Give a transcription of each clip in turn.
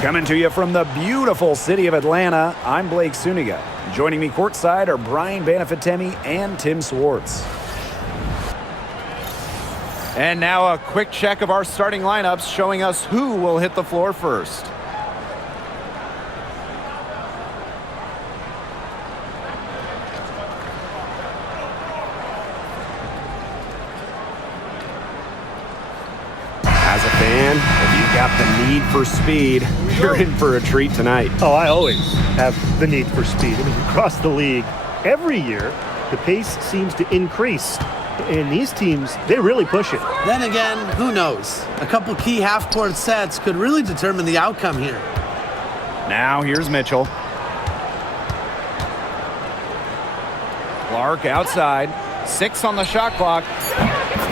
Coming to you from the beautiful city of Atlanta, I'm Blake Suniga. Joining me courtside are Brian Banafitemi and Tim Swartz. And now a quick check of our starting lineups showing us who will hit the floor first. As a fan, if you've got the need for speed, you're in for a treat tonight. Oh, I always have the need for speed. I mean, across the league, every year, the pace seems to increase. And these teams, they really push it. Then again, who knows? A couple key half-court sets could really determine the outcome here. Now here's Mitchell. Clark outside. 6 on the shot clock.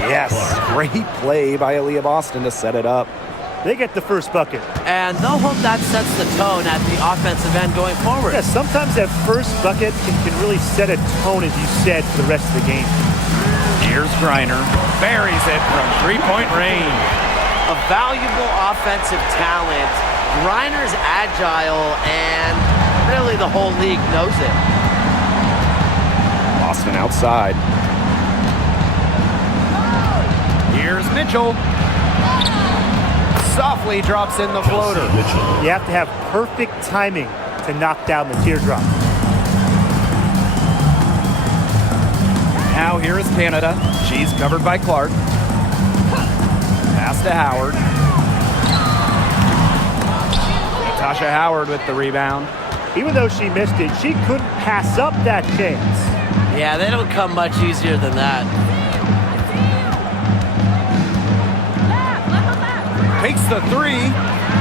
Yes, great play by Aaliyah Boston to set it up. They get the first bucket. And they'll hope that sets the tone at the offensive end going forward. Yeah, sometimes that first bucket can really set a tone, as you said, for the rest of the game. Here's Griner. Buries it from three-point range. A valuable offensive talent. Griner's agile, and really the whole league knows it. Boston outside. Here's Mitchell. Softly drops in the floater. You have to have perfect timing to knock down the teardrop. Now here is Canada. She's covered by Clark. Pass to Howard. Natasha Howard with the rebound. Even though she missed it, she couldn't pass up that chance. Yeah, they don't come much easier than that. Takes the 3.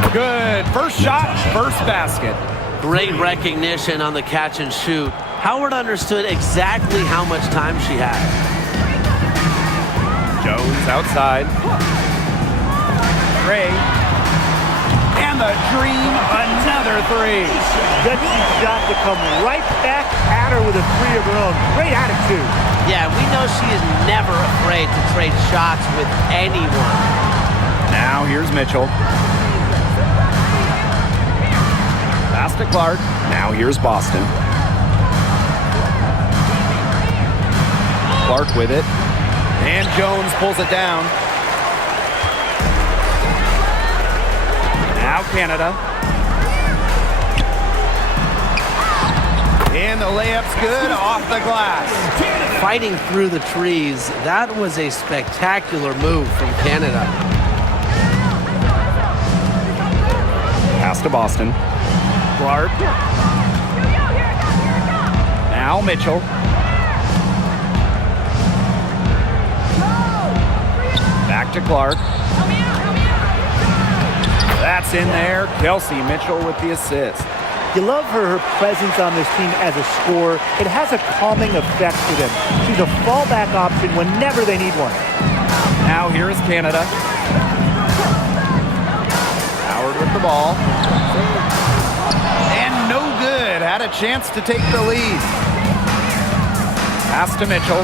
Good. First shot, first basket. Great recognition on the catch and shoot. Howard understood exactly how much time she had. Jones outside. Gray. And the dream, another 3. Betsy shot to come right back at her with a 3 of her own. Great attitude. Yeah, we know she is never afraid to trade shots with anyone. Now here's Mitchell. Pass to Clark. Now here's Boston. Clark with it. And Jones pulls it down. Now Canada. And the layup's good off the glass. Fighting through the trees, that was a spectacular move from Canada. Pass to Boston. Clark. Now Mitchell. Back to Clark. That's in there. Kelsey Mitchell with the assist. You love her presence on this team as a scorer. It has a calming effect to them. She's a fallback option whenever they need one. Now here is Canada. Howard with the ball. And no good. Had a chance to take the lead. Pass to Mitchell.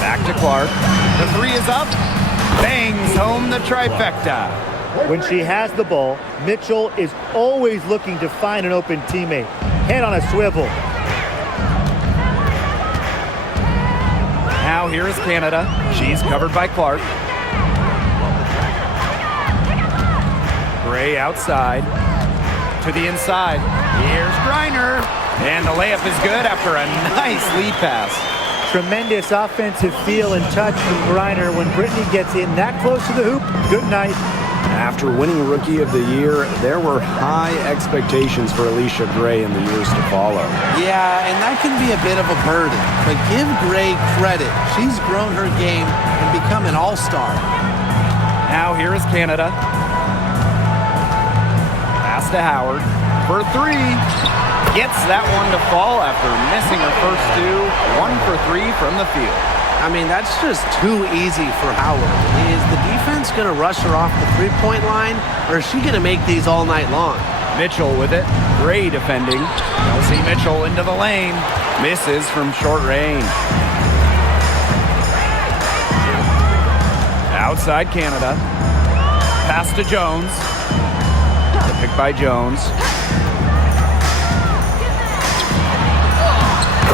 Back to Clark. The 3 is up. Bangs home the trifecta. When she has the ball, Mitchell is always looking to find an open teammate. Head on a swivel. Now here is Canada. She's covered by Clark. Gray outside. To the inside. Here's Griner. And the layup is good after a nice lead pass. Tremendous offensive feel and touch from Griner. When Brittany gets in that close to the hoop, good night. After winning Rookie of the Year, there were high expectations for Alicia Gray in the years to follow. Yeah, and that can be a bit of a burden. But give Gray credit. She's grown her game and become an all-star. Now here is Canada. Pass to Howard for 3. Gets that one to fall after missing her first 2. 1 for 3 from the field. I mean, that's just too easy for Howard. Is the defense going to rush her off the three-point line, or is she going to make these all night long? Mitchell with it. Gray defending. Kelsey Mitchell into the lane. Misses from short range. Outside Canada. Pass to Jones. The pick by Jones.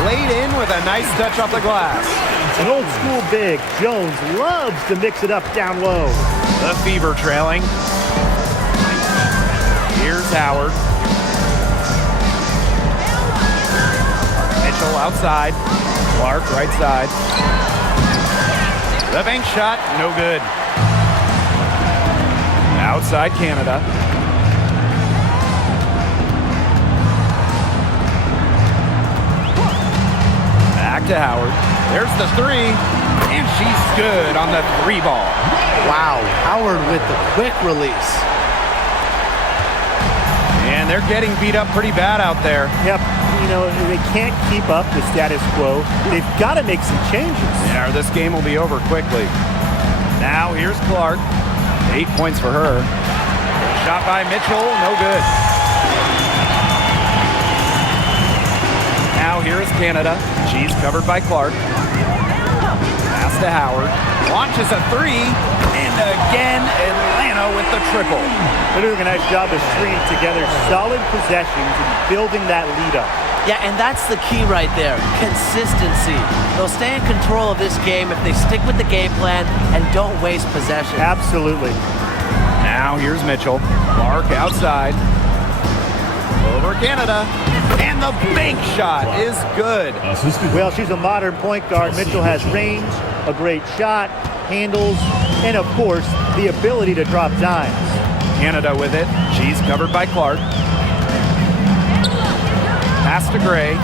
Laid in with a nice touch off the glass. An old school big. Jones loves to mix it up down low. The Fever trailing. Here's Howard. Mitchell outside. Clark right side. The bank shot, no good. Outside Canada. Back to Howard. There's the three, and she's good on the 3-ball. Wow, Howard with the quick release. And they're getting beat up pretty bad out there. Yep. You know, they can't keep up the status quo. They've got to make some changes. Yeah, this game will be over quickly. Now here's Clark. 8 points for her. Shot by Mitchell, no good. Now here is Canada. She's covered by Clark. Pass to Howard. Launches a three. And again, Atlanta with the triple. They're doing a nice job of stringing together solid possessions and building that lead up. Yeah, and that's the key right there. Consistency. They'll stay in control of this game if they stick with the game plan and don't waste possession. Absolutely. Now here's Mitchell. Clark outside. Over Canada. And the bank shot is good. Well, she's a modern point guard. Mitchell has range, a great shot, handles, and of course, the ability to drop dimes. Canada with it. She's covered by Clark. Pass to Gray.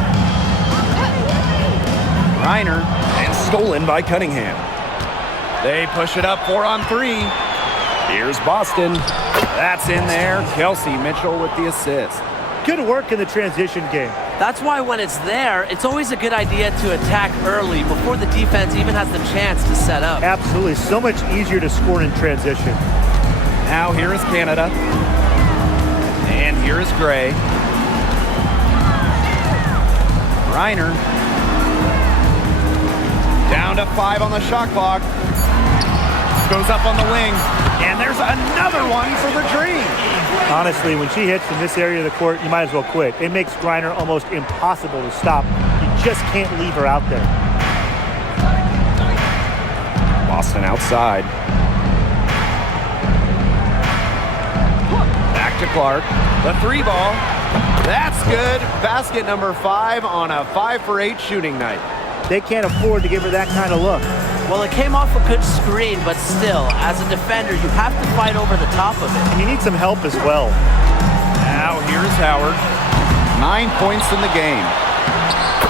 Reiner. And stolen by Cunningham. They push it up 4-on-3. Here's Boston. That's in there. Kelsey Mitchell with the assist. Good work in the transition game. That's why when it's there, it's always a good idea to attack early before the defense even has the chance to set up. Absolutely. So much easier to score in transition. Now here is Canada. And here is Gray. Reiner. Down to 5 on the shot clock. Goes up on the wing. And there's another one for the Dream. Honestly, when she hits from this area of the court, you might as well quit. It makes Griner almost impossible to stop. You just can't leave her out there. Boston outside. Back to Clark. The 3-ball. That's good. Basket number 5 on a 5-for-8 shooting night. They can't afford to give her that kind of look. Well, it came off a good screen, but still, as a defender, you have to fight over the top of it. And you need some help as well. Now here's Howard. 9 points in the game.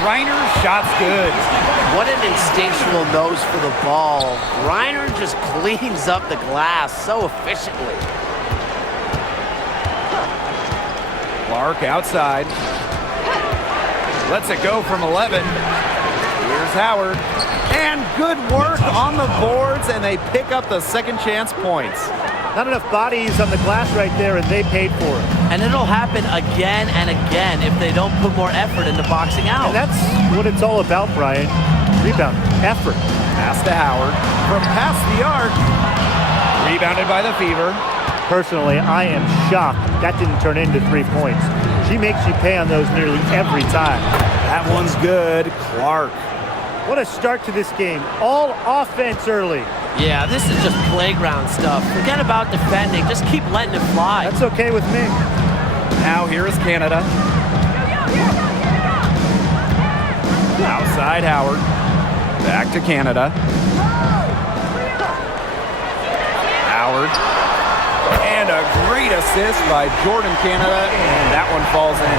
Reiner shot's good. What an instinctual nose for the ball. Reiner just cleans up the glass so efficiently. Clark outside. Lets it go from 11. Here's Howard. And good work on the boards, and they pick up the second chance points. Not enough bodies on the glass right there, and they paid for it. And it'll happen again and again if they don't put more effort into boxing out. And that's what it's all about, Brian. Rebound, effort. Pass to Howard from past the arc. Rebounded by the Fever. Personally, I am shocked that didn't turn into 3 points. She makes you pay on those nearly every time. That one's good. Clark. What a start to this game. All offense early. Yeah, this is just playground stuff. Forget about defending. Just keep letting it fly. That's okay with me. Now here is Canada. Outside Howard. Back to Canada. Howard. And a great assist by Jordan Canada, and that one falls in.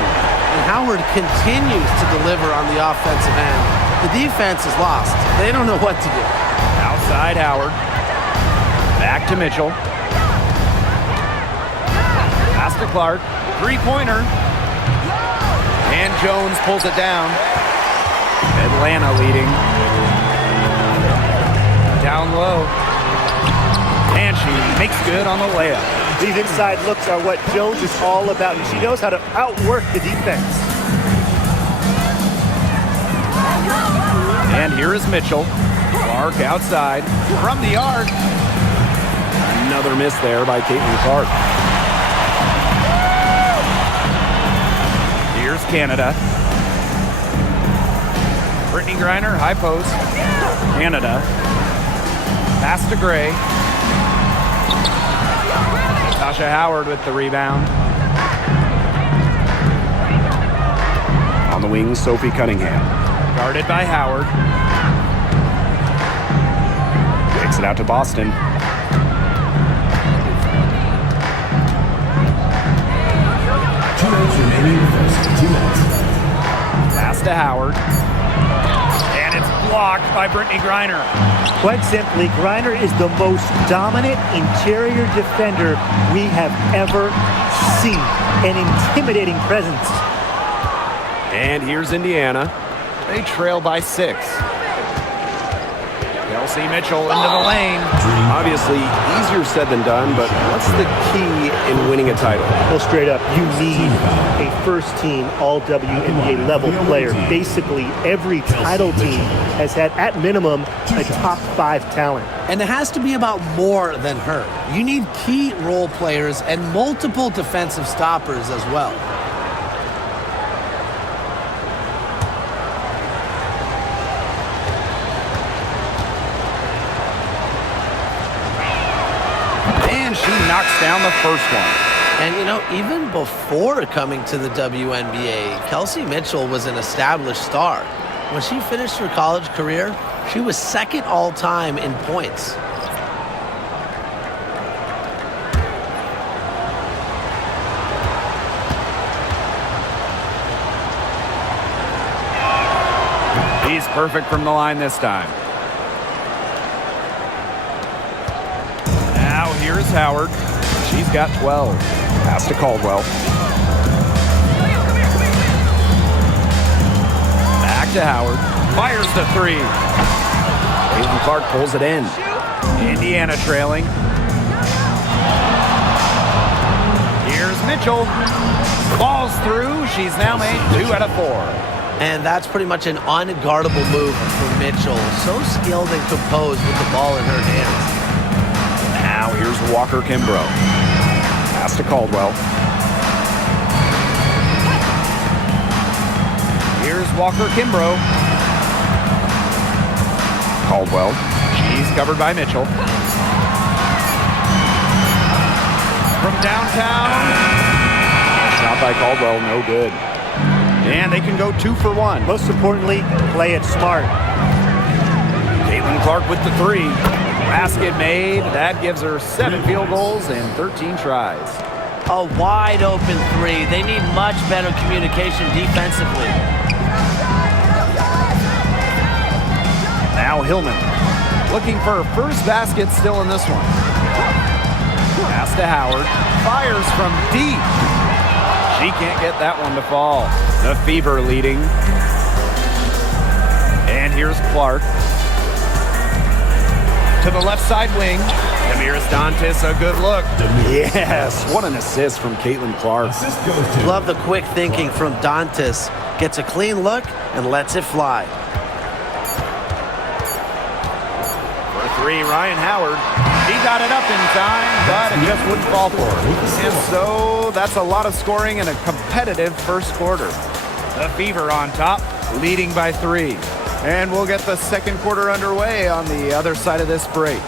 And Howard continues to deliver on the offensive end. The defense is lost. They don't know what to do. Outside Howard. Back to Mitchell. Pass to Clark. 3-pointer. And Jones pulls it down. Atlanta leading. Down low. And she makes good on the layup. These inside looks are what Jones is all about, and she knows how to outwork the defense. And here is Mitchell. Clark outside from the arc. Another miss there by Caitlin Clark. Here's Canada. Brittany Griner, high post. Canada. Pass to Gray. Tasha Howard with the rebound. On the wing, Sophie Cunningham. Guarded by Howard. Kicks it out to Boston. 2 minutes remaining in the first. 2 minutes. Pass to Howard. And it's blocked by Brittany Griner. Quite simply, Griner is the most dominant interior defender we have ever seen. An intimidating presence. And here's Indiana. They trail by 6. Kelsey Mitchell into the lane. Obviously, easier said than done, but what's the key in winning a title? Well, straight up, you need a first-team all-WNBA level player. Basically, every title team has had, at minimum, a top 5 talent. And it has to be about more than her. You need key role players and multiple defensive stoppers as well. And she knocks down the first one. And, you know, even before coming to the WNBA, Kelsey Mitchell was an established star. When she finished her college career, she was second all-time in points. He's perfect from the line this time. Now here's Howard. She's got 12. Pass to Caldwell. Back to Howard. Fires the 3. Caitlin Clark pulls it in. Indiana trailing. Here's Mitchell. Falls through. She's now made 2 out of 4. And that's pretty much an unguardable move for Mitchell. So skilled and composed with the ball in her hands. Now here's Walker Kimbrough. Pass to Caldwell. Here's Walker Kimbrough. Caldwell. She's covered by Mitchell. From downtown. Shot by Caldwell, no good. And they can go 2 for 1. Most importantly, play it smart. Caitlin Clark with the 3. Basket made. That gives her 7 field goals and 13 tries. A wide open 3. They need much better communication defensively. Now Hillman looking for her first basket still in this one. Pass to Howard. Fires from deep. She can't get that one to fall. The Fever leading. And here's Clark. To the left side wing. Damiris Dantas, a good look. Yes, what an assist from Caitlin Clark. Assist goes to Love the quick thinking from Dantas. Gets a clean look and lets it fly. For 3, Ryan Howard. He got it up in time, but it just wouldn't fall for her. And so that's a lot of scoring in a competitive first quarter. The Fever on top, leading by 3. And we'll get the second quarter underway on the other side of this break.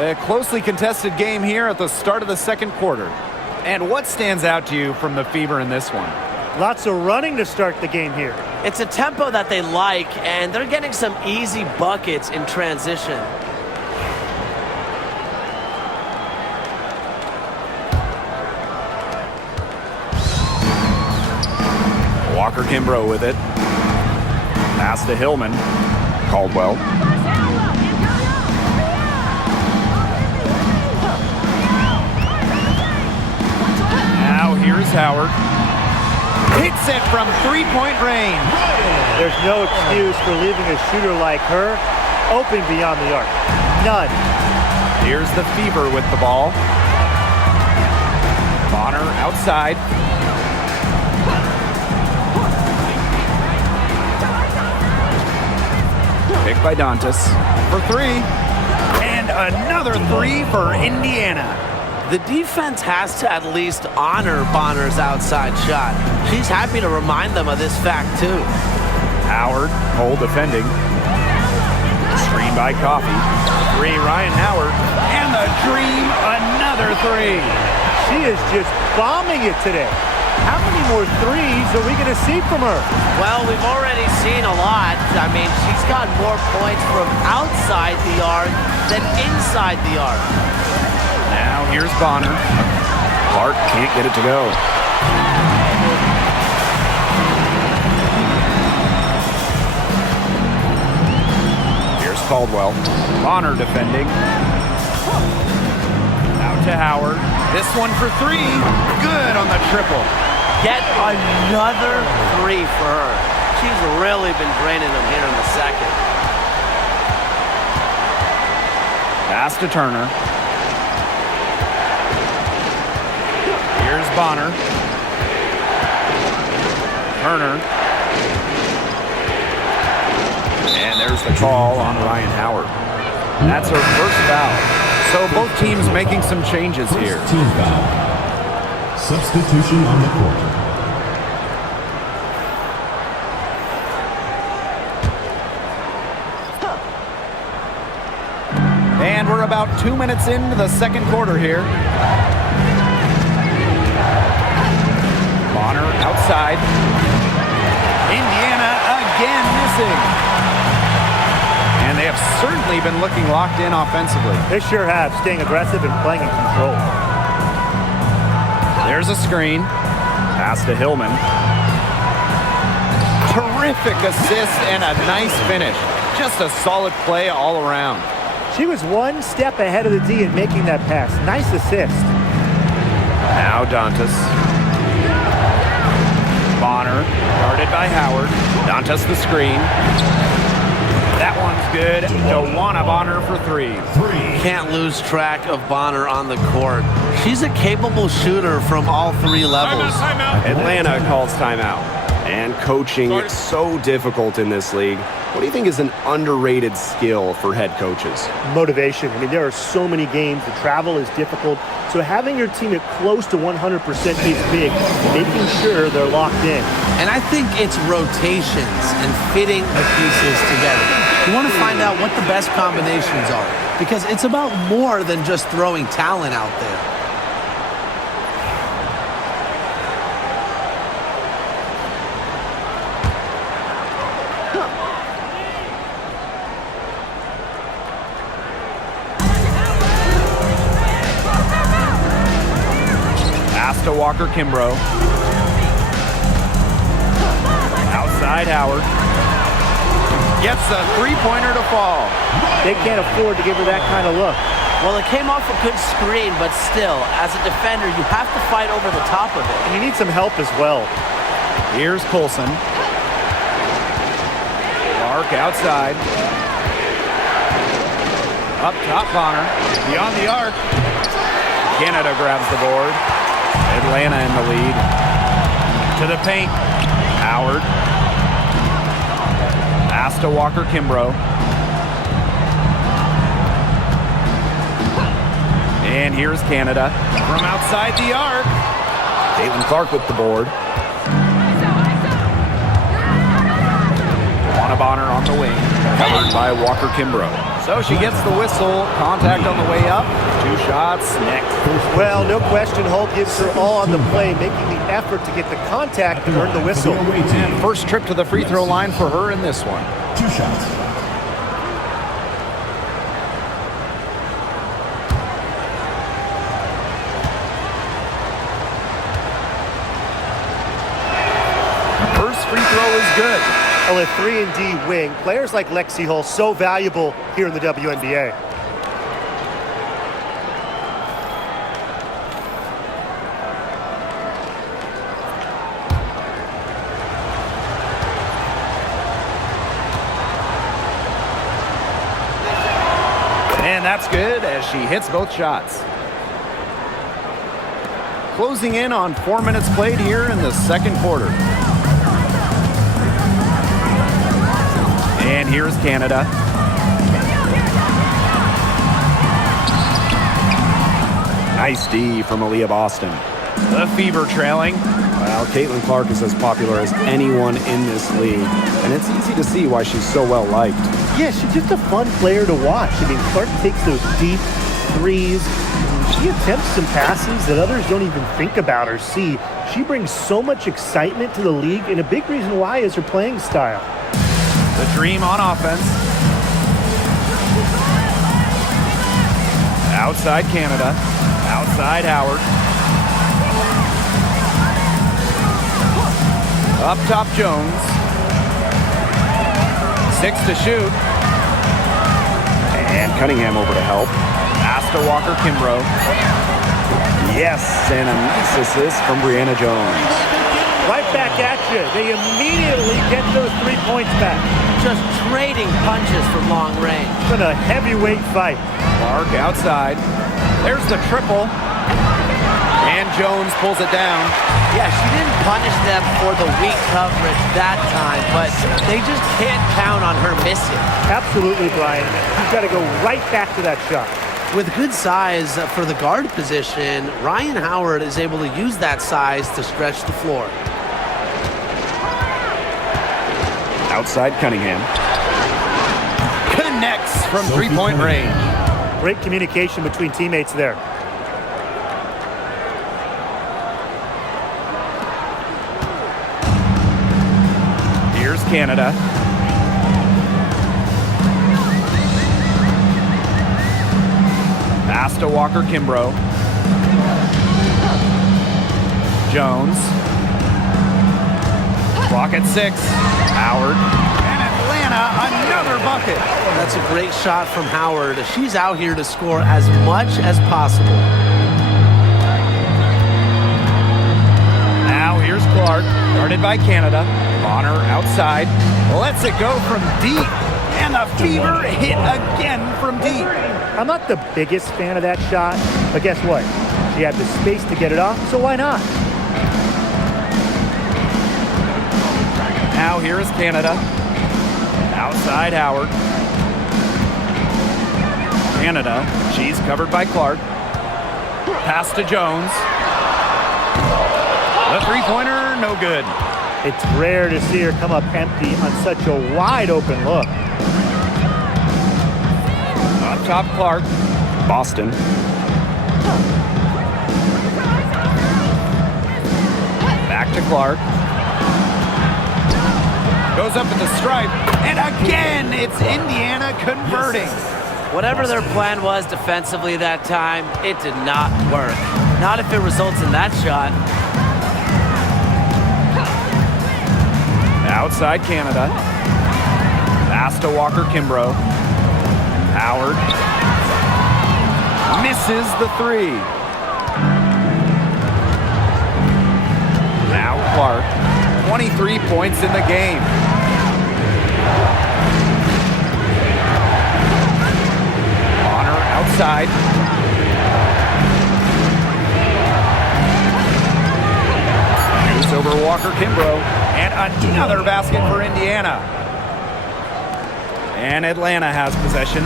A closely contested game here at the start of the second quarter. And what stands out to you from the Fever in this one? Lots of running to start the game here. It's a tempo that they like, and they're getting some easy buckets in transition. Walker Kimbrough with it. Pass to Hillman. Caldwell. Now here's Howard. Hits it from three-point range. There's no excuse for leaving a shooter like her open beyond the arc. None. Here's the Fever with the ball. Bonner outside. Picked by Dantas for three. And another three for Indiana. The defense has to at least honor Bonner's outside shot. She's happy to remind them of this fact, too. Howard, Cole defending. Screen by Coffey. Three, Ryan Howard. And the Dream, another three. She is just bombing it today. How many more threes are we going to see from her? Well, we've already seen a lot. I mean, she's got more points from outside the arc than inside the arc. Now here's Bonner. Clark can't get it to go. Here's Caldwell. Bonner defending. Out to Howard. This one for three. Good on the triple. Yet another three for her. She's really been draining them here in the second. Pass to Turner. Here's Bonner. Turner. And there's the call on Ryan Howard. That's her first foul. So both teams making some changes here. First team foul. Substitution on the court. And we're about 2 minutes into the second quarter here. Bonner outside. Indiana again missing. And they have certainly been looking locked in offensively. They sure have, staying aggressive and playing in control. There's a screen. Pass to Hillman. Terrific assist and a nice finish. Just a solid play all around. She was one step ahead of the D in making that pass. Nice assist. Now Dantas. Bonner, guarded by Howard. Dantas the screen. That one's good. DeWanna Bonner for three. Can't lose track of Bonner on the court. She's a capable shooter from all three levels. Atlanta calls timeout. And coaching is so difficult in this league. What do you think is an underrated skill for head coaches? Motivation. I mean, there are so many games. The travel is difficult. So having your team at close to 100% is big. Making sure they're locked in. And I think it's rotations and fitting the pieces together. You want to find out what the best combinations are, because it's about more than just throwing talent out there. Pass to Walker Kimbrough. Outside Howard. Gets a three-pointer to fall. They can't afford to give her that kind of look. Well, it came off a good screen, but still, as a defender, you have to fight over the top of it. And you need some help as well. Here's Colson. Clark outside. Up top, Bonner. Beyond the arc. Canada grabs the board. Atlanta in the lead. To the paint. Howard. Pass to Walker Kimbrough. And here's Canada from outside the arc. Caitlin Clark with the board. DeWanna Bonner on the wing. Covered by Walker Kimbrough. So she gets the whistle. Contact on the way up. Two shots next. Well, no question, Hull gives her all on the play, making the effort to get the contact and earn the whistle. And first trip to the free throw line for her in this one. 2 shots. First free throw is good. Well, a 3-and-D wing, players like Lexi Hull, so valuable here in the WNBA. And that's good as she hits both shots. Closing in on 4 minutes played here in the second quarter. And here's Canada. Nice D from Aaliyah Boston. The Fever trailing. Well, Caitlin is as popular as anyone in this league, and it's easy to see why she's so well liked. Yeah, she's just a fun player to watch. I mean, Clark takes those deep threes. She attempts some passes that others don't even think about or see. She brings so much excitement to the league, and a big reason why is her playing style. The Dream on offense. Outside Canada. Outside Howard. Up top Jones. 6 to shoot. And Cunningham over to help. Pass to Walker Kimbrough. Yes, and a nice assist from Brianna Jones. Right back at you. They immediately get those 3 points back. Just trading punches from long range. It's been a heavyweight fight. Clark outside. There's the triple. And Jones pulls it down. Yeah, she didn't punish them for the weak coverage that time, but they just can't count on her missing. Absolutely, Brian. You've got to go right back to that shot. With good size for the guard position, Ryan Howard is able to use that size to stretch the floor. Outside Cunningham. Connects from three-point range. Great communication between teammates there. Here's Canada. Pass to Walker Kimbrough. Jones. Clock at 6. Howard. And Atlanta, another bucket. That's a great shot from Howard. She's out here to score as much as possible. Now here's Clark, guarded by Canada. Bonner outside. Lets it go from deep. And the Fever hit again from deep. I'm not the biggest fan of that shot, but guess what? She had the space to get it off, so why not? Now here is Canada. Outside Howard. Canada, she's covered by Clark. Pass to Jones. The three-pointer, no good. It's rare to see her come up empty on such a wide open look. Up top Clark. Boston. Back to Clark. Goes up at the stripe. And again, it's Indiana converting. Whatever their plan was defensively that time, it did not work. Not if it results in that shot. Outside Canada. Pass to Walker Kimbrough. Howard. Misses the three. Now Clark. 23 points in the game. Bonner outside. Shoots over Walker Kimbrough. And another basket for Indiana. And Atlanta has possession.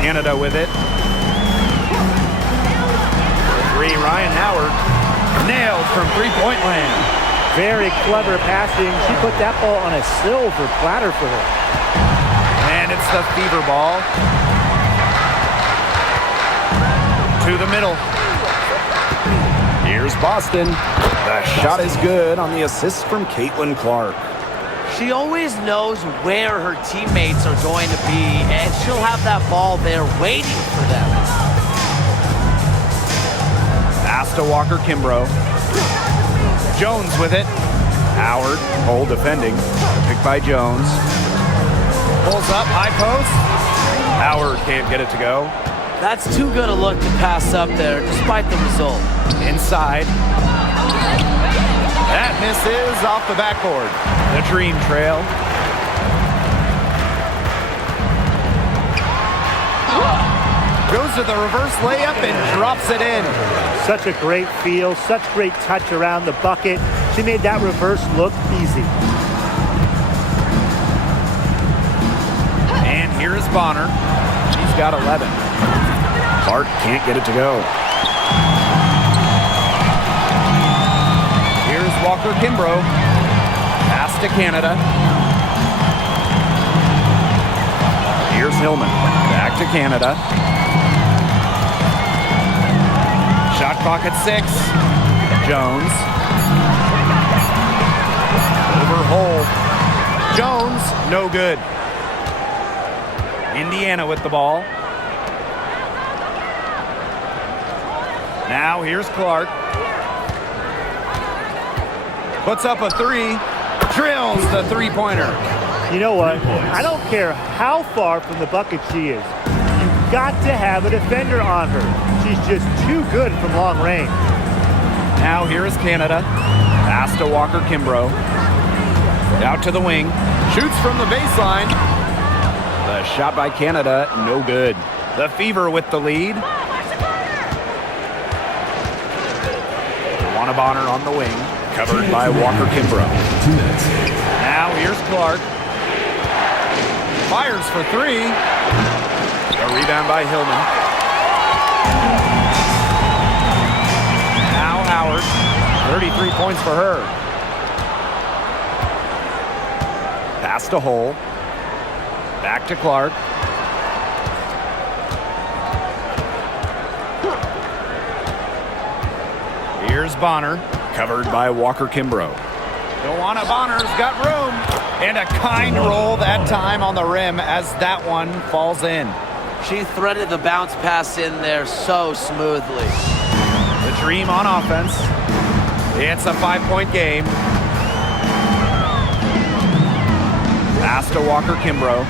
Canada with it. Three, Ryan Howard. Nailed from three-point land. Very clever passing. She put that ball on a silver platter for her. And it's the Fever ball. To the middle. Here's Boston. The shot is good on the assist from Caitlin Clark. She always knows where her teammates are going to be, and she'll have that ball there waiting for them. Pass to Walker Kimbrough. Jones with it. Howard, hole defending. Picked by Jones. Pulls up, high post. Howard can't get it to go. That's too good a look to pass up there, despite the result. Inside. That misses off the backboard. The Dream trail. Goes to the reverse layup and drops it in. Such a great feel, such great touch around the bucket. She made that reverse look easy. And here is Bonner. She's got 11. Clark can't get it to go. Here's Walker Kimbrough. Pass to Canada. Here's Hillman. Back to Canada. Shot clock at 6. Jones. Over Hole. Jones, no good. Indiana with the ball. Now here's Clark. Puts up a 3. Drills the three-pointer. You know what? I don't care how far from the bucket she is. You've got to have a defender on her. She's just too good from long range. Now here is Canada. Pass to Walker Kimbrough. Out to the wing. Shoots from the baseline. The shot by Canada, no good. The Fever with the lead. Juana Bonner on the wing. Covered by Walker Kimbrough. 2 minutes. Now here's Clark. Fires for 3. A rebound by Hillman. Now Howard. 33 points for her. Pass to Hole. Back to Clark. Here's Bonner. Covered by Walker Kimbrough. Joanna Bonner's got room. And a kind roll that time on the rim as that one falls in. She threaded the bounce pass in there so smoothly. The Dream on offense. It's a 5-point game. Pass to Walker Kimbrough.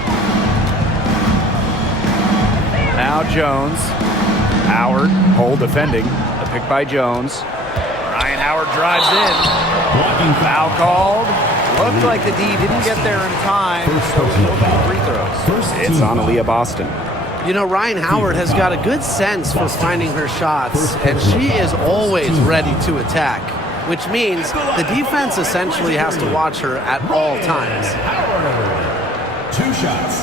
Now Jones. Howard, Hole defending. The pick by Jones. Ryan Howard drives in. Foul called. Looked like the D didn't get there in time. So free throws. It's on Aaliyah Boston. You know, Ryan Howard has got a good sense for finding her shots, and she is always ready to attack, which means the defense essentially has to watch her at all times. 2 shots.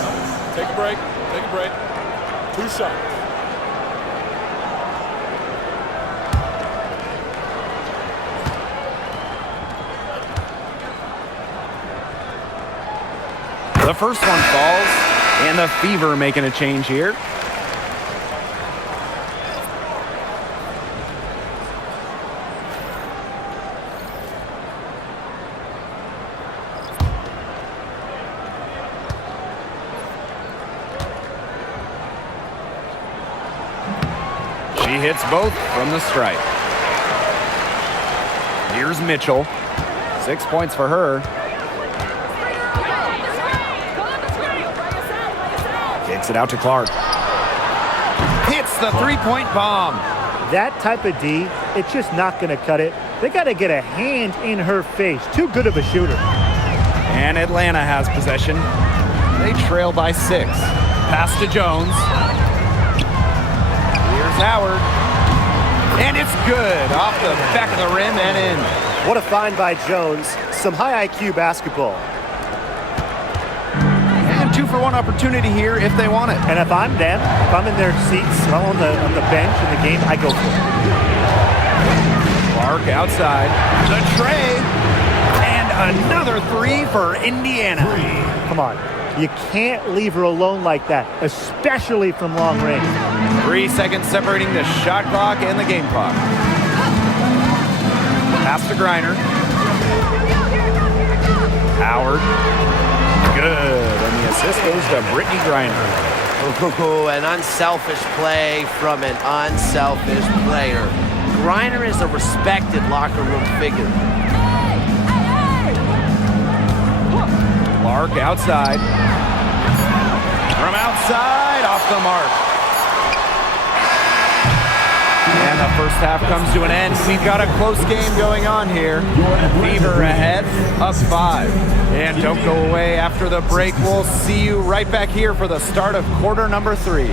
Take a break. Take a break. 2 shots. The first one falls, and the Fever making a change here. She hits both from the stripe. Here's Mitchell. 6 points for her. Kicks it out to Clark. Hits the three-point bomb. That type of D, it's just not going to cut it. They got to get a hand in her face. Too good of a shooter. And Atlanta has possession. They trail by 6. Pass to Jones. Here's Howard. And it's good. Off the back of the rim and in. What a find by Jones. Some high IQ basketball. And 2-for-1 opportunity here if they want it. And if I'm them, if I'm in their seats on the bench in the game, I go for it. Clark outside. The tray. And another 3 for Indiana. Come on. You can't leave her alone like that, especially from long range. 3 seconds separating the shot clock and the game clock. Pass to Griner. Howard. Good. And the assist goes to Brittany Griner. Ooh, an unselfish play from an unselfish player. Griner is a respected locker room figure. Clark outside. From outside, off the mark. And the first half comes to an end. We've got a close game going on here. Fever ahead, up 5. And don't go away after the break. We'll see you right back here for the start of quarter number 3.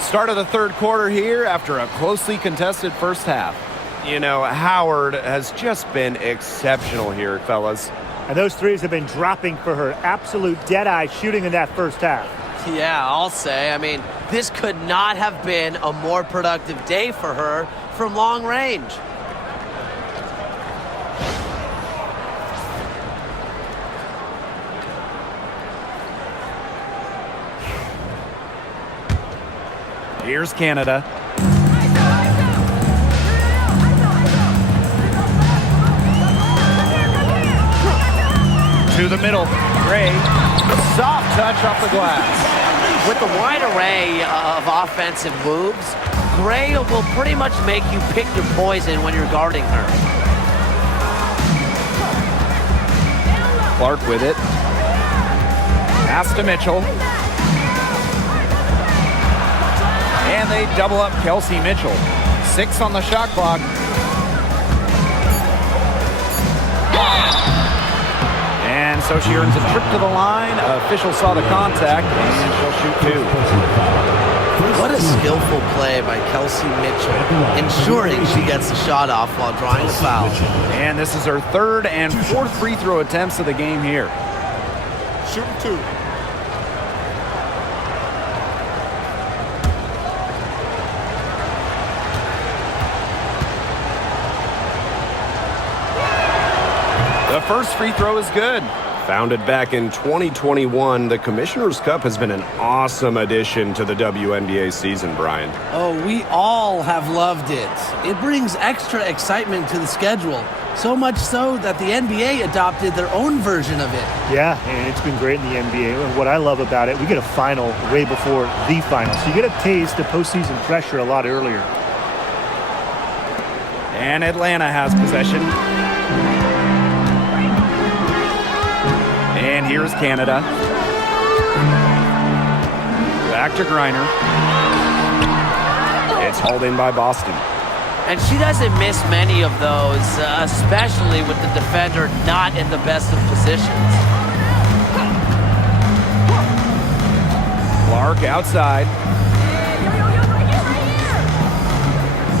Start of the third quarter here after a closely contested first half. You know, Howard has just been exceptional here, fellas. And those threes have been dropping for her. Absolute dead-eye shooting in that first half. Yeah, I'll say. I mean, this could not have been a more productive day for her from long range. Here's Canada. To the middle. Gray. Soft touch off the glass. With the wide array of offensive moves, Gray will pretty much make you pick your poison when you're guarding her. Clark with it. Pass to Mitchell. And they double up Kelsey Mitchell. 6 on the shot clock. And so she earns a trip to the line. Official saw the contact, and she'll shoot 2. What a skillful play by Kelsey Mitchell, ensuring she gets the shot off while drawing the foul. And this is her 3rd and 4th free throw attempts of the game here. Shooting 2. The first free throw is good. Founded back in 2021, the Commissioner's Cup has been an awesome addition to the WNBA season, Brian. Oh, we all have loved it. It brings extra excitement to the schedule, so much so that the NBA adopted their own version of it. Yeah, and it's been great in the NBA. And what I love about it, we get a final way before the final. So you get a taste of postseason pressure a lot earlier. And Atlanta has possession. And here's Canada. Back to Griner. It's hauled in by Boston. And she doesn't miss many of those, especially with the defender not in the best of positions. Clark outside.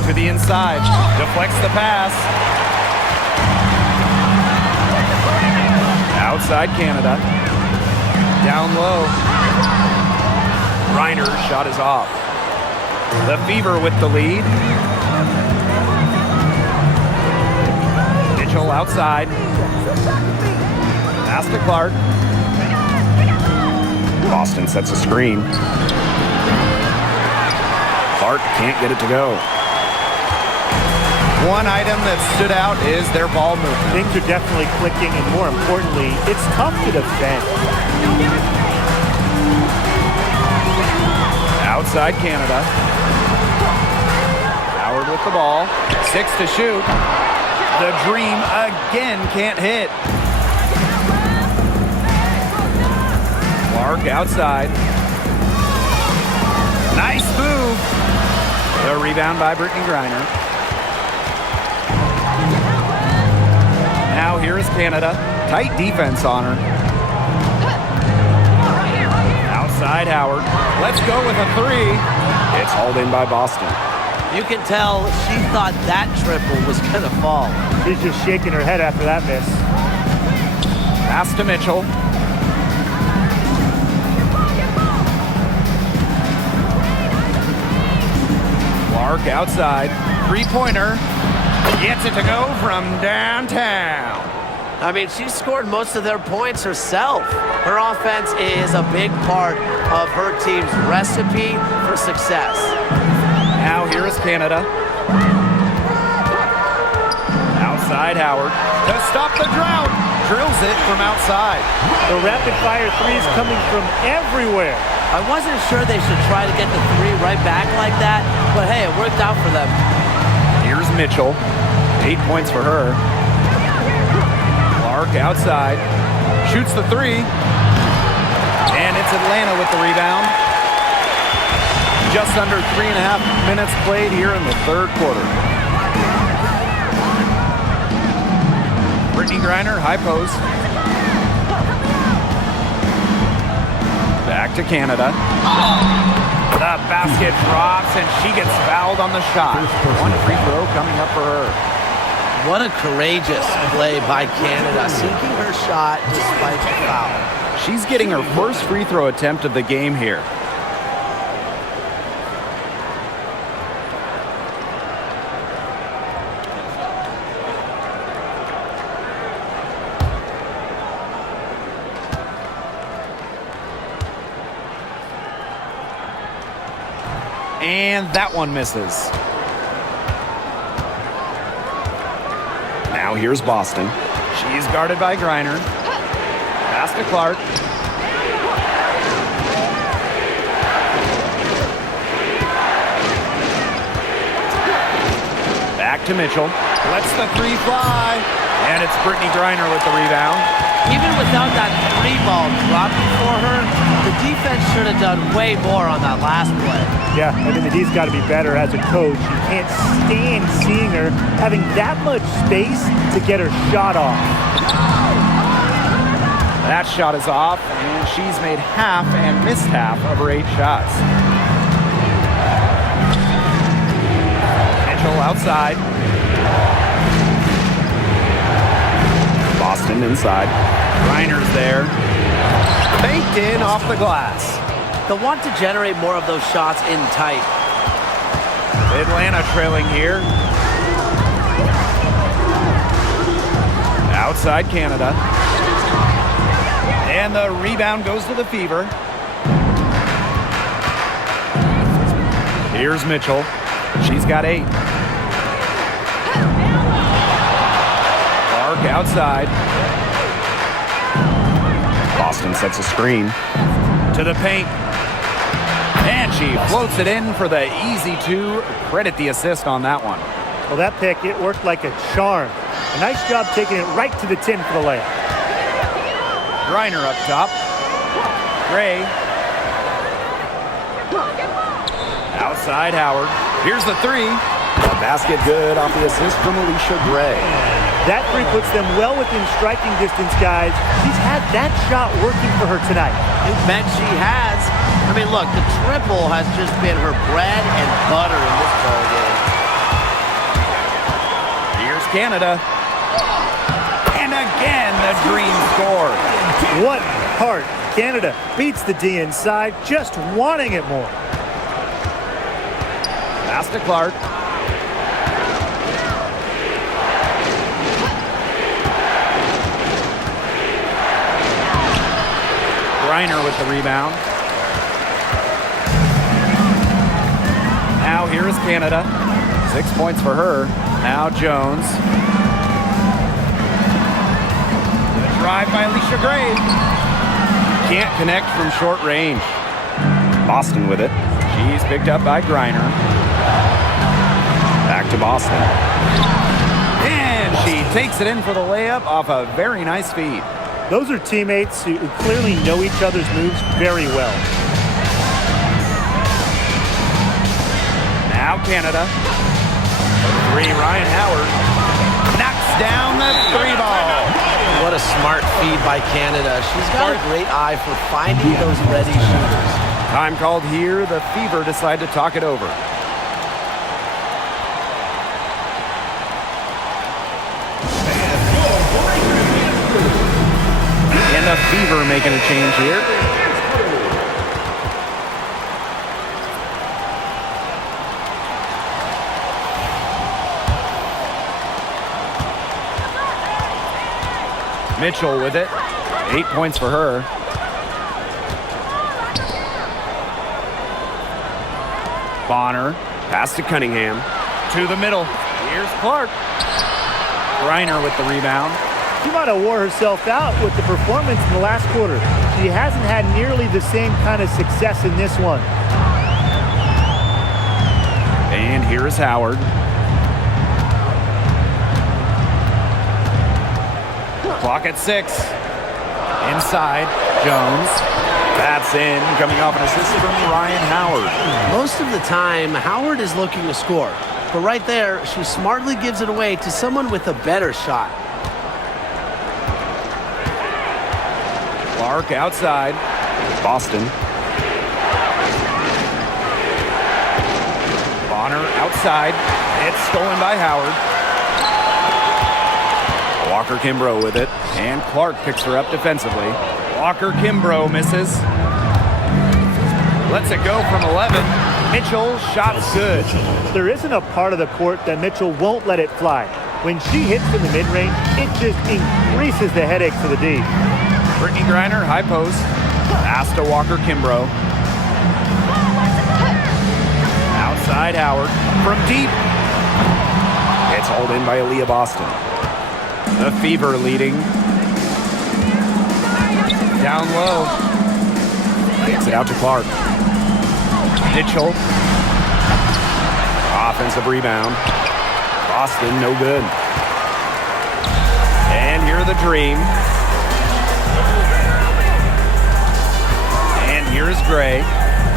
To the inside. Deflects the pass. Outside Canada. Down low. Reiner's shot is off. The Fever with the lead. Mitchell outside. Pass to Clark. Boston sets a screen. Clark can't get it to go. One item that stood out is their ball movement. Things are definitely clicking, and more importantly, it's tough to defend. Outside Canada. Howard with the ball. 6 to shoot. The Dream again can't hit. Clark outside. Nice move. The rebound by Brittany Griner. Now here is Canada. Tight defense on her. Outside Howard. Let's go with a 3. It's hauled in by Boston. You can tell she thought that triple was going to fall. She's just shaking her head after that miss. Pass to Mitchell. Clark outside. Three-pointer. Gets it to go from downtown. I mean, she scored most of their points herself. Her offense is a big part of her team's recipe for success. Now here is Canada. Outside Howard. To stop the drought. Drills it from outside. The rapid-fire threes coming from everywhere. I wasn't sure they should try to get the three right back like that, but hey, it worked out for them. Here's Mitchell. 8 points for her. Clark outside. Shoots the three. And it's Atlanta with the rebound. Just under 3.5 minutes played here in the third quarter. Brittany Griner, high post. Back to Canada. The basket drops, and she gets fouled on the shot. One free throw coming up for her. What a courageous play by Canada, sinking her shot despite the foul. She's getting her first free throw attempt of the game here. And that one misses. Now here's Boston. She's guarded by Griner. Pass to Clark. Back to Mitchell. Lets the three fly. And it's Brittany Griner with the rebound. Even without that three ball dropping for her, the defense should have done way more on that last play. Yeah, I think the D's got to be better as a coach. You can't stand seeing her having that much space to get her shot off. That shot is off, and she's made half and missed half of her 8 shots. Mitchell outside. Boston inside. Griner's there. Banked in off the glass. They'll want to generate more of those shots in tight. Atlanta trailing here. Outside Canada. And the rebound goes to the Fever. Here's Mitchell. She's got 8. Clark outside. Boston sets a screen. To the paint. And she floats it in for the easy 2. Credit the assist on that one. Well, that pick, it worked like a charm. A nice job taking it right to the tin for the layup. Griner up top. Gray. Outside Howard. Here's the 3. A basket good off the assist from Alicia Gray. That 3 puts them well within striking distance, guys. She's had that shot working for her tonight. You bet she has. I mean, look, the triple has just been her bread and butter in this ball game. Here's Canada. And again, the Dream score. What heart. Canada beats the D inside, just wanting it more. Pass to Clark. Griner with the rebound. Now here is Canada. 6 points for her. Now Jones. The drive by Alicia Gray. Can't connect from short range. Boston with it. She's picked up by Griner. Back to Boston. And she takes it in for the layup off a very nice feed. Those are teammates who clearly know each other's moves very well. Now Canada. 3, Ryan Howard. Knocks down the 3 ball. What a smart feed by Canada. She's got a great eye for finding those ready shooters. Time called here. The Fever decide to talk it over. And the Fever making a change here. Mitchell with it. 8 points for her. Bonner. Pass to Cunningham. To the middle. Here's Clark. Griner with the rebound. She might have wore herself out with the performance in the last quarter. She hasn't had nearly the same kind of success in this one. And here is Howard. Clock at 6. Inside, Jones. That's in, coming off an assist from Ryan Howard. Most of the time, Howard is looking to score. But right there, she smartly gives it away to someone with a better shot. Clark outside. Boston. Bonner outside. It's stolen by Howard. Walker Kimbrough with it. And Clark picks her up defensively. Walker Kimbrough misses. Lets it go from 11. Mitchell, shot's good. There isn't a part of the court that Mitchell won't let it fly. When she hits in the mid-range, it just increases the headache for the D. Brittany Griner, high post. Pass to Walker Kimbrough. Outside Howard. From deep. It's hauled in by Aaliyah Boston. The Fever leading. Down low. Takes it out to Clark. Mitchell. Offensive rebound. Boston, no good. And here the Dream. And here's Gray.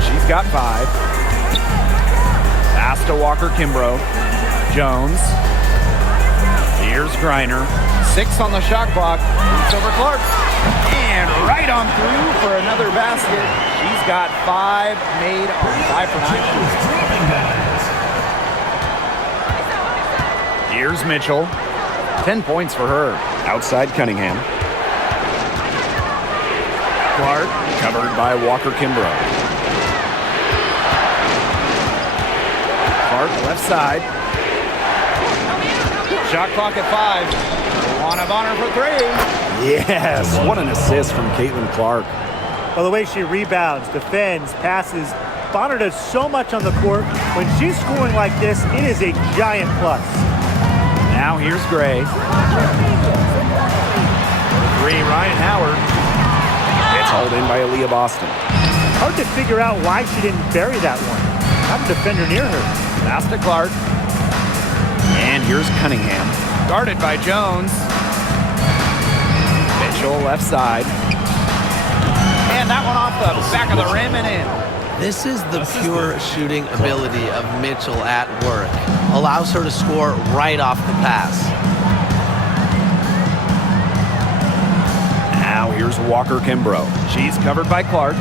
She's got 5. Pass to Walker Kimbrough. Jones. Here's Griner. 6 on the shot clock. Boots over Clark. And right on through for another basket. She's got 5 made on 5 for 9. Here's Mitchell. 10 points for her. Outside Cunningham. Clark covered by Walker Kimbrough. Clark left side. Shot clock at 5. Luana Bonner for 3. Yes, what an assist from CaitlinClark. Well, the way she rebounds, defends, passes, Bonner does so much on the court. When she's scoring like this, it is a giant plus. Now here's Gray. 3, Ryan Howard. It's hauled in by Aaliyah Boston. Hard to figure out why she didn't bury that one. Not a defender near her. Pass to Clark. And here's Cunningham. Guarded by Jones. Mitchell left side. And that one off the back of the rim and in. This is the pure shooting ability of Mitchell at work. Allows her to score right off the pass. Now here's Walker Kimbrough. She's covered by Clark.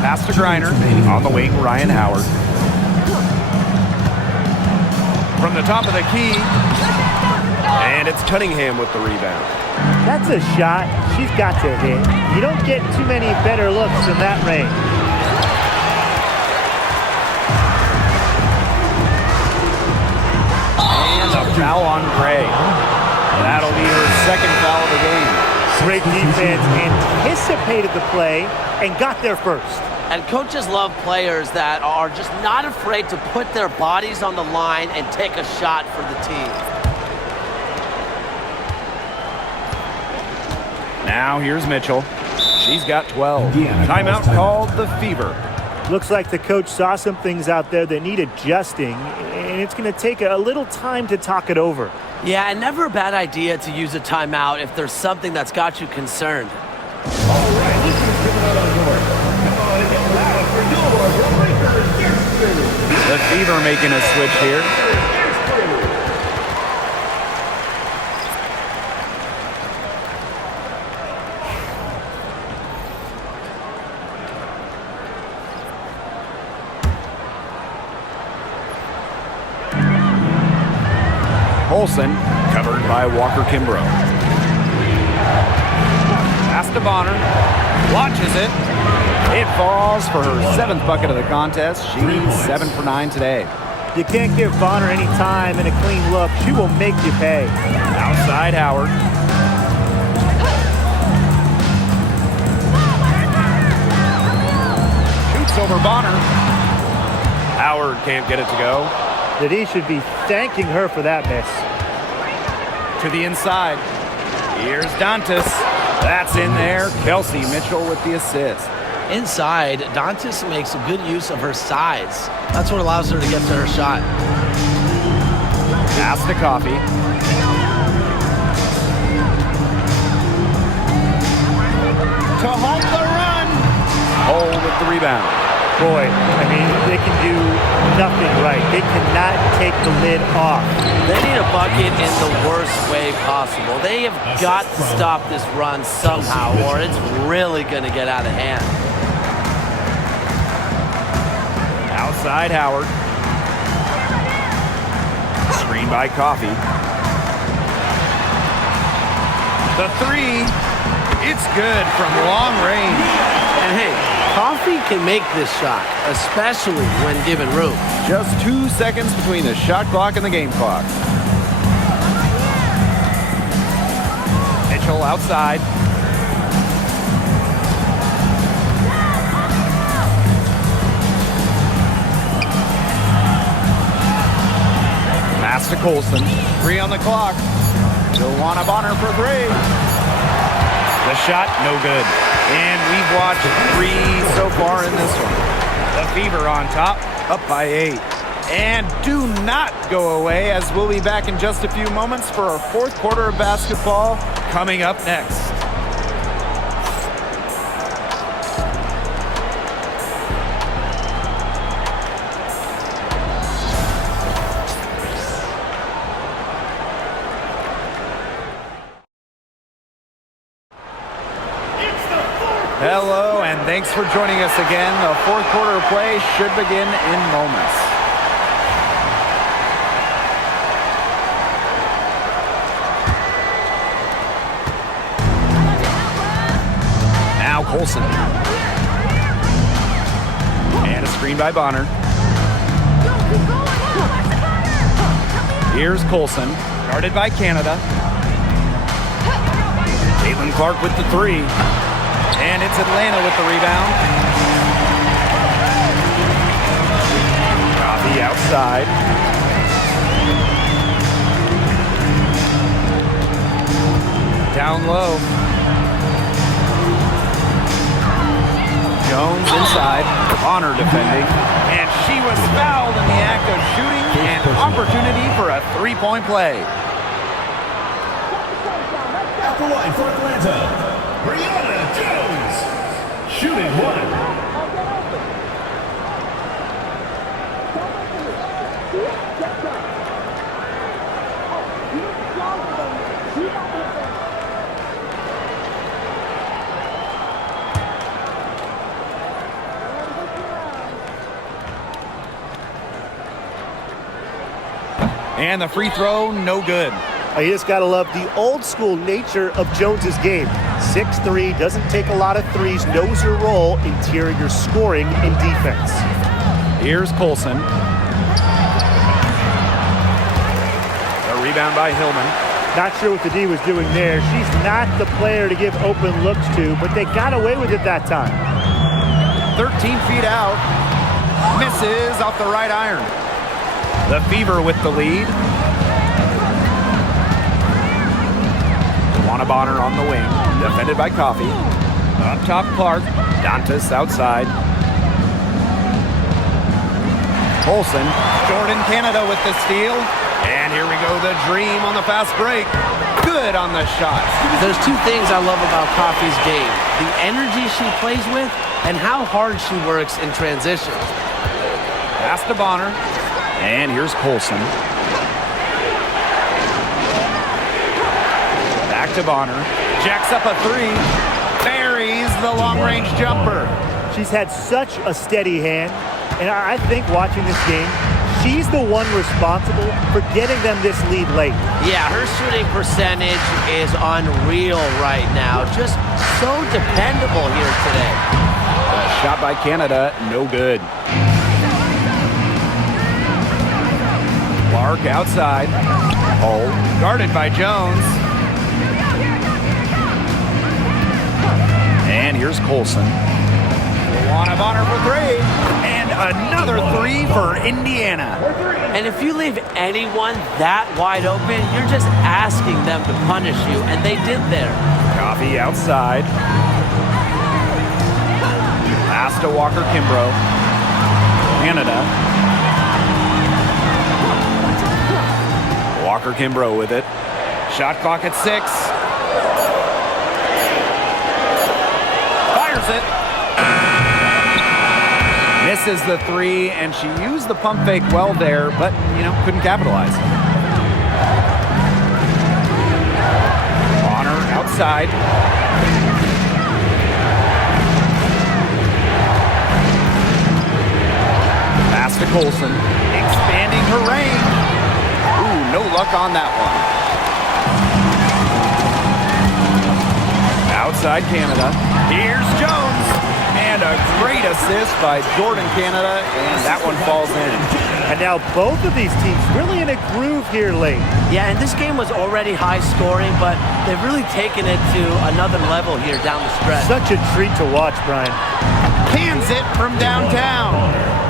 Pass to Griner. On the wing, Ryan Howard. From the top of the key. And it's Cunningham with the rebound. That's a shot she's got to hit. You don't get too many better looks from that range. And a foul on Gray. That'll be her second foul of the game. Great defense, anticipated the play, and got there first. And coaches love players that are just not afraid to put their bodies on the line and take a shot for the team. Now here's Mitchell. She's got 12. Timeout called the Fever. Looks like the coach saw some things out there that need adjusting, and it's going to take a little time to talk it over. Yeah, and never a bad idea to use a timeout if there's something that's got you concerned. The Fever making a switch here. Olsen, covered by Walker Kimbrough. Pass to Bonner. Launches it. It falls for her 7th bucket of the contest. She's 7 for 9 today. You can't give Bonner any time and a clean look. She will make you pay. Outside Howard. Bonner. Howard can't get it to go. That he should be thanking her for that miss. To the inside. Here's Dantas. That's in there. Kelsey Mitchell with the assist. Inside, Dantas makes a good use of her size. That's what allows her to get to her shot. Pass to Coffee. To hold the run. Hold with the rebound. Boy, I mean, they can do nothing right. They cannot take the lid off. They need a bucket in the worst way possible. They have got to stop this run somehow, or it's really going to get out of hand. Outside Howard. Screen by Coffee. The three. It's good from long range. And hey, Coffee can make this shot, especially when given room. Just 2 seconds between the shot clock and the game clock. Mitchell outside. Pass to Colson. 3 on the clock. Joanna Bonner for 3. The shot, no good. And we've watched 3 so far in this one. The Fever on top, up by 8. And do not go away, as we'll be back in just a few moments for our fourth quarter of basketball coming up next. Hello, and thanks for joining us again. The fourth quarter of play should begin in moments. Now Colson. And a screen by Bonner. Here's Colson, guarded by Canada. Caitlin-Clark with the 3. And it's Atlanta with the rebound. Coffee outside. Down low. Jones inside. Bonner defending. And she was fouled in the act of shooting. An opportunity for a three-point play. At the line for Atlanta, Brianna Jones, shooting 1. And the free throw, no good. You just got to love the old school nature of Jones's game. 6'3", doesn't take a lot of threes, knows her role, interior scoring and defense. Here's Colson. A rebound by Hillman. Not sure what the D was doing there. She's not the player to give open looks to, but they got away with it that time. 13 feet out. Misses off the right iron. The Fever with the lead. Joanna Bonner on the wing, defended by Coffee. Up top, Clark. Dantas outside. Olsen. Jordan Canada with the steal. And here we go, the dream on the fast break. Good on the shot. There's two things I love about Coffee's game. The energy she plays with and how hard she works in transition. Pass to Bonner. And here's Colson. Back to Bonner. Jacks up a 3. Buries the long-range jumper. She's had such a steady hand, and I think watching this game, she's the one responsible for getting them this lead late. Yeah, her shooting percentage is unreal right now. Just so dependable here today. Shot by Canada, no good. Clark outside. Hull guarded by Jones. And here's Colson. DeWanna Bonner for three. And another three for Indiana. And if you leave anyone that wide open, you're just asking them to punish you, and they did there. Coffee outside. Pass to Walker Kimbrough. Canada. Walker Kimbrough with it. Shot clock at 6. Fires it. Misses the three, and she used the pump fake well there, but, couldn't capitalize. Bonner outside. Pass to Colson. Expanding her range. Ooh, no luck on that one. Outside Canada. Here's Jones. And a great assist by Jordan Canada, and that one falls in. And now both of these teams really in a groove here late. Yeah, and this game was already high scoring, but they've really taken it to another level here down the stretch. Such a treat to watch, Brian. Cans it from downtown.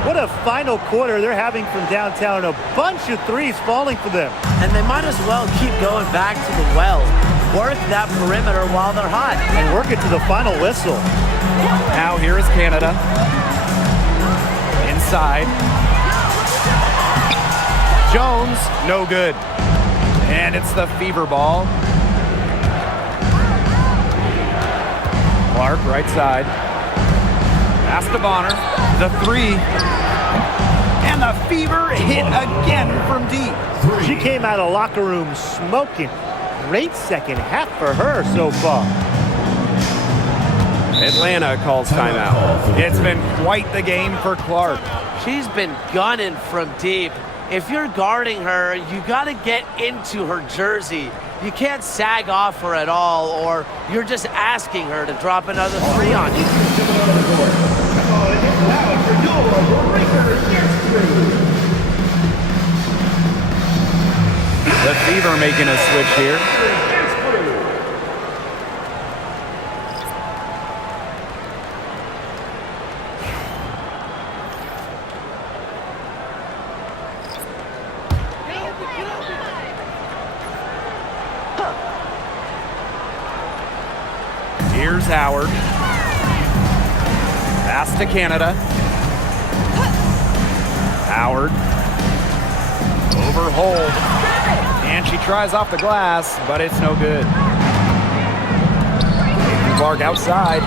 What a final quarter they're having from downtown. A bunch of threes falling for them. And they might as well keep going back to the well. Work that perimeter while they're hot. And work it to the final whistle. Now here is Canada. Inside. Jones, no good. And it's the fever ball. Clark, right side. Pass to Bonner. The three. And the fever hit again from deep. She came out of locker room smoking. Great second half for her so far. Atlanta calls timeout. It's been quite the game for Clark. She's been gunning from deep. If you're guarding her, you got to get into her jersey. You can't sag off her at all, or you're just asking her to drop another three on you. The Fever making a switch here. Here's Howard. Pass to Canada. Howard. Over hold. And she tries off the glass, but it's no good. Clark outside.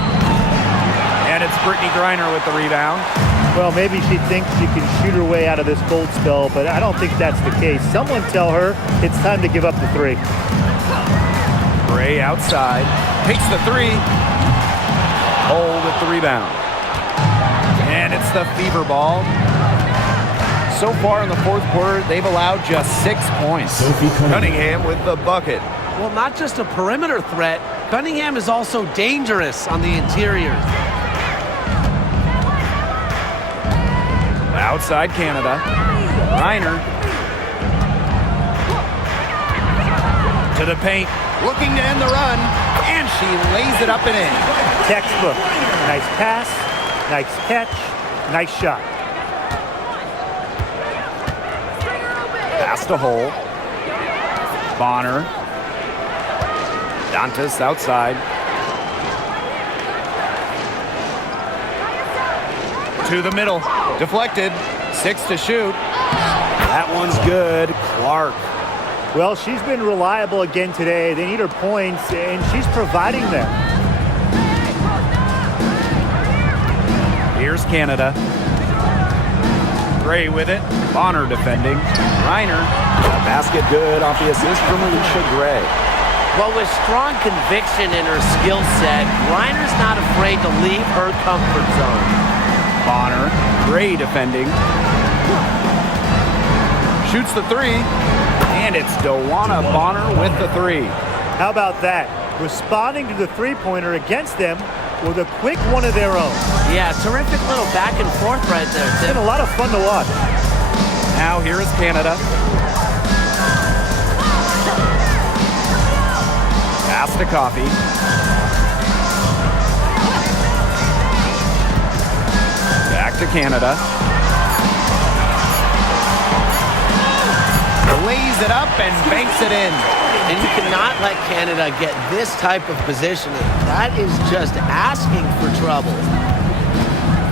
And it's Brittany Griner with the rebound. Well, maybe she thinks she can shoot her way out of this cold spell, but I don't think that's the case. Someone tell her it's time to give up the three. Gray outside. Takes the three. Hole with the rebound. And it's the Fever ball. So far in the fourth quarter, they've allowed just 6 points. Cunningham with the bucket. Well, not just a perimeter threat, Cunningham is also dangerous on the interior. Outside Canada. Reiner. To the paint. Looking to end the run. And she lays it up and in. Textbook. Nice pass, nice catch, nice shot. Pass to Hole. Bonner. Dantas outside. To the middle. Deflected. 6 to shoot. That one's good. Clark. Well, she's been reliable again today. They need her points, and she's providing them. Here's Canada. Gray with it. Bonner defending. Reiner. A basket good off the assist from Alicia Gray. Well, with strong conviction in her skill set, Reiner's not afraid to leave her comfort zone. Bonner. Gray defending. Shoots the three. And it's DeWanna Bonner with the three. How about that? Responding to the three-pointer against them with a quick one of their own. Yeah, terrific little back and forth right there, It's Tim. been a lot of fun to watch. Now here is Canada. Pass to Coffee. Canada. Lays it up and banks it in. And you cannot let Canada get this type of positioning. That is just asking for trouble.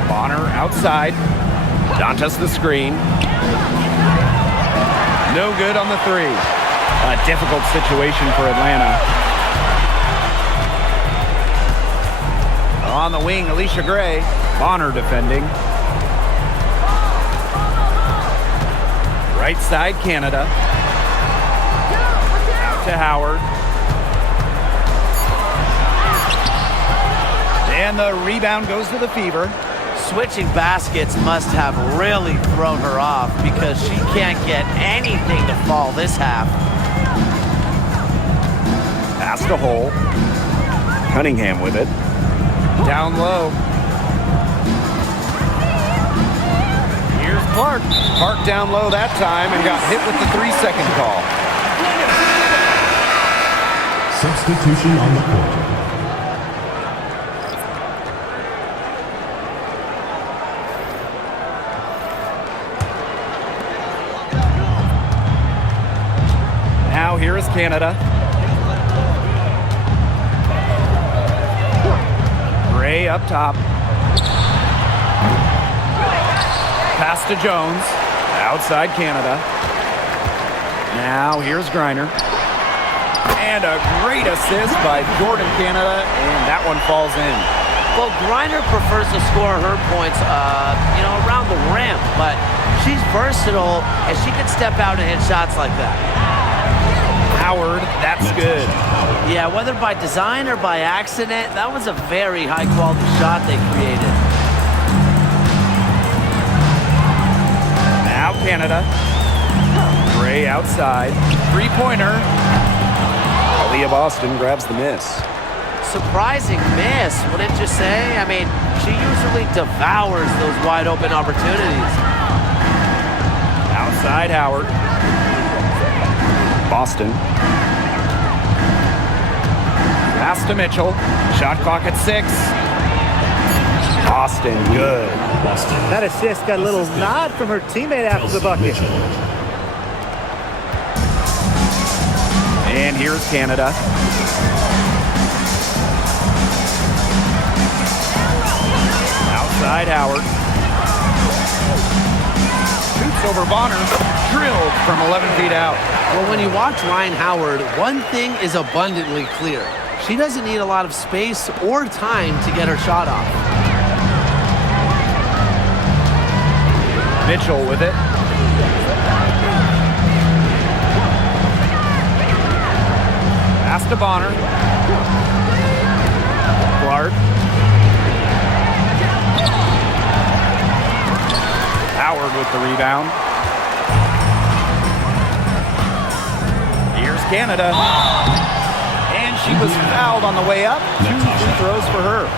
Bonner outside. Dantas the screen. No good on the three. A difficult situation for Atlanta. On the wing, Alicia Gray. Bonner defending. Right side, Canada. Out to Howard. And the rebound goes to the Fever. Switching baskets must have really thrown her off because she can't get anything to fall this half. Pass to Hole. Cunningham with it. Down low. Here's Clark. Clark down low that time and got hit with the 3-second call. Substitution on the court. Now here is Canada. Gray up top. Pass to Jones. Outside Canada. Now here's Griner. And a great assist by Jordan Canada, and that one falls in. Well, Griner prefers to score her points, around the rim, but she's versatile, and she can step out and hit shots like that. Howard, that's good. Yeah, whether by design or by accident, that was a very high-quality shot they created. Now Canada. Gray outside. Three-pointer. Aaliyah Boston grabs the miss. Surprising miss, wouldn't you say? I mean, she usually devours those wide-open opportunities. Outside Howard. Boston. Pass to Mitchell. Shot clock at 6. Boston, good. That assist got a little nod from her teammate after the bucket. And here's Canada. Outside Howard. Shoots over Bonner. Drilled from 11 feet out. Well, when you watch Ryan Howard, one thing is abundantly clear. She doesn't need a lot of space or time to get her shot off. Mitchell with it. Pass to Bonner. Clark. Howard with the rebound. Here's Canada. And she was fouled on the way up. 2 free throws for her.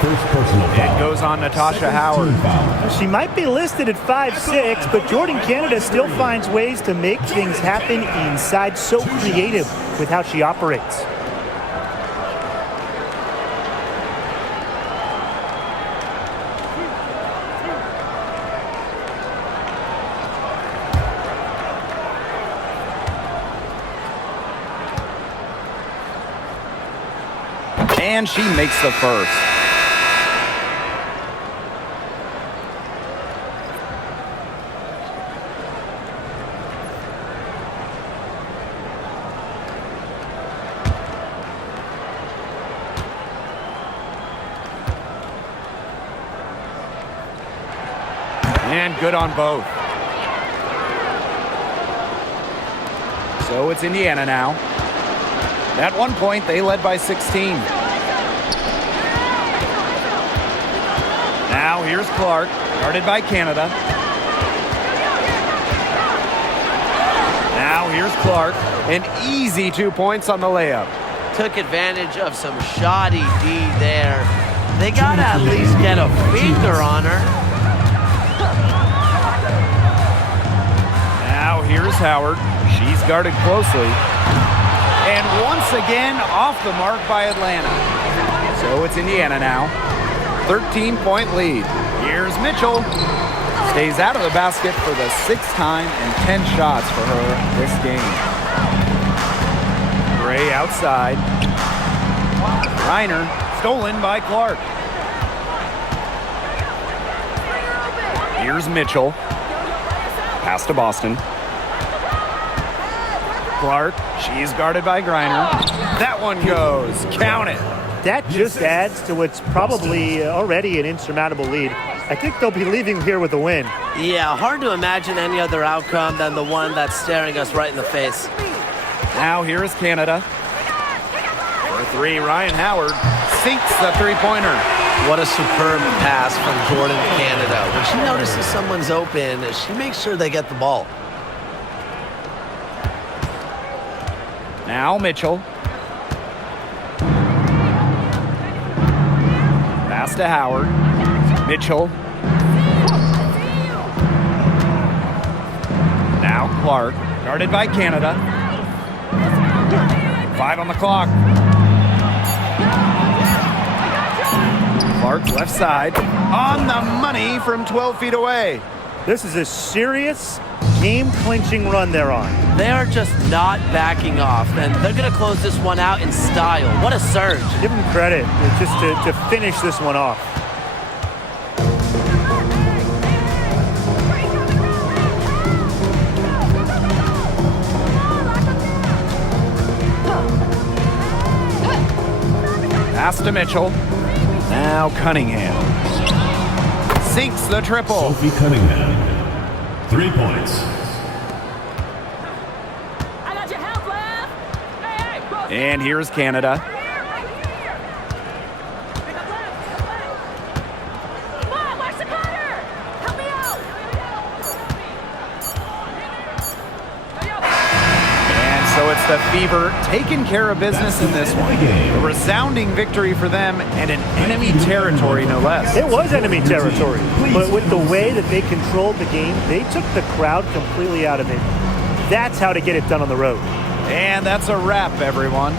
First personal foul. It goes on Natasha Howard. She might be listed at 5'6", but Jordan Canada still finds ways to make things happen inside. So creative with how she operates. And she makes the first. And good on both. So it's Indiana now. At one point, they led by 16. Now here's Clark, guarded by Canada. Now here's Clark. An easy 2 points on the layup. Took advantage of some shoddy D there. They got to at least get a finger on her. Now here's Howard. She's guarded closely. And once again, off the mark by Atlanta. So it's Indiana now. 13-point lead. Here's Mitchell. Stays out of the basket for the 6th time and 10 shots for her this game. Gray outside. Reiner stolen by Clark. Here's Mitchell. Pass to Boston. Clark, she's guarded by Griner. That one goes. Count it. That just adds to what's probably already an insurmountable lead. I think they'll be leaving here with a win. Yeah, hard to imagine any other outcome than the one that's staring us right in the face. Now here is Canada. For 3, Ryan Howard sinks the three-pointer. What a superb pass from Jordan Canada. When she notices someone's open, she makes sure they get the ball. Now Mitchell. Pass to Howard. Mitchell. Now Clark, guarded by Canada. 5 on the clock. Clark left side. On the money from 12 feet away. This is a serious game-clinching run they're on. They are just not backing off, and they're going to close this one out in style. What a surge. Give them credit just to finish this one off. Pass to Mitchell. Now Cunningham. Sinks the triple. Sophie Cunningham. 3 points. And here's Canada. And so it's the Fever taking care of business in this one. A resounding victory for them and an enemy territory, no less. It was enemy territory, but with the way that they controlled the game, they took the crowd completely out of it. That's how to get it done on the road. And that's a wrap, everyone.